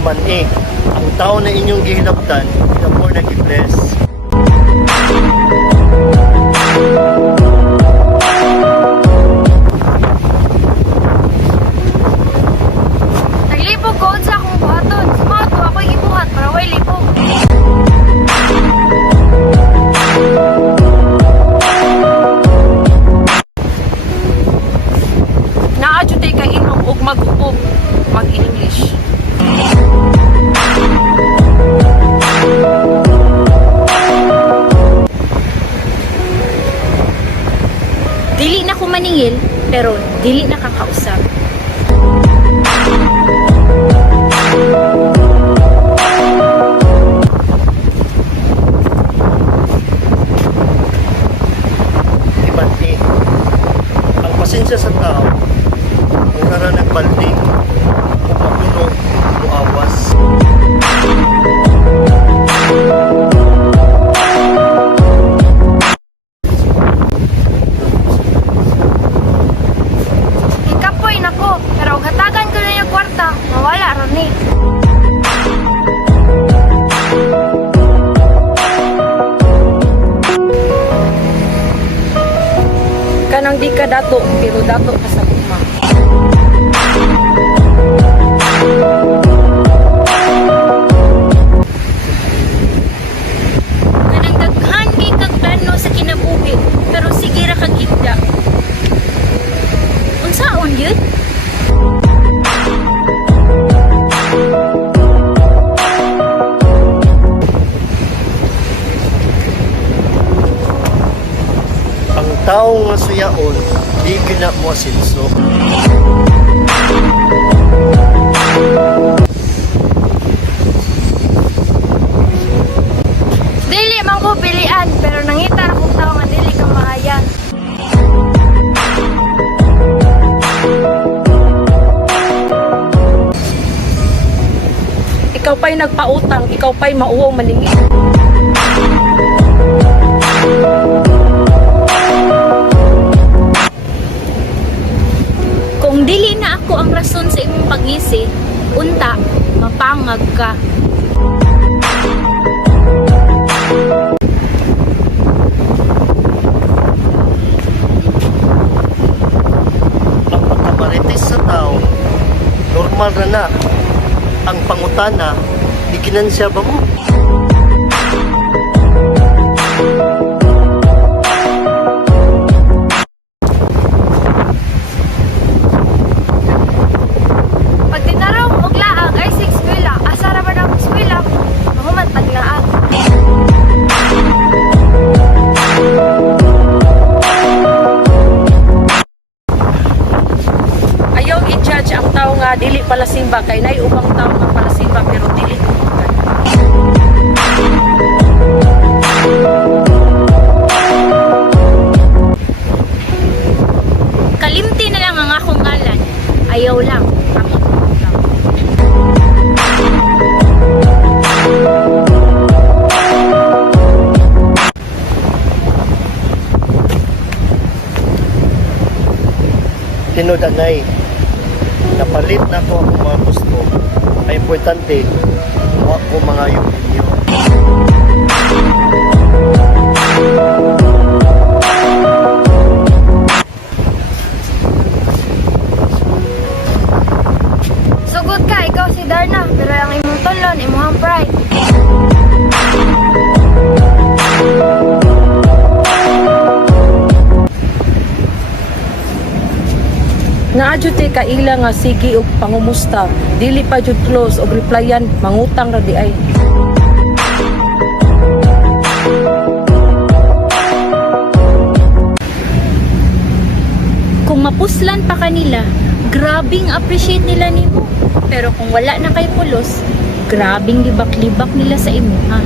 man ang tao na inyong gihilabtan, kapor na gi-bless. Naglibog ko sa akong buhaton. Sumato ako'y gibuhat para way libog. Naadyo kay inom og mag-ubog, mag-English. Dili na ko maningil, pero dili na kakausap. Ibanti, ang pasensya sa tao, mura na nagbaldi, o mapuno, o awas. Ikapoy nako, pero og hatagan ko na yung kwarta, mawala ron ni. Kanang di ka dato, pero dato ka sa gugma. Kanang daghan kay kag plano sa kinabuhi, pero sige ra kag higda. Unsaon yun? Ang tao nga suyaon, di gina mo asinso. Dili man ko pilian, pero nangita na kong tao nga dili ka maayan. Ikaw pa'y nagpautang, ikaw pa'y mauwaw maningil. Kung dili na ako ang rason sa imong pag-isi, unta, mapangag ka. Ang pagkamarites sa tao, normal na. Ang pangutana, di kinansya ba mo? Pag tinaraw og laag ay sig eskwela, asa ra ba ang eskwela? Mahuman taglaag. Ayaw i-judge ang tao nga dili pala simba kay nay ubang tao nga pala simba pero dili tutugan. Kalimti na lang ang akong ngalan. Ayaw lang, tamang lang. Tinudanay, napalit na ko ang mga gusto. Ay importante, huwag ko mga yung inyo. Sugod ka, ikaw si Darna, pero ang imong tulon, imong pride. Naadyo ka ila nga sige og pangumusta, dili pa jud close og replyan, mangutang ra di ay. Kung mapuslan pa kanila, grabing appreciate nila nimo. Pero kung wala na kay pulos, grabing libak-libak nila sa imo, ha?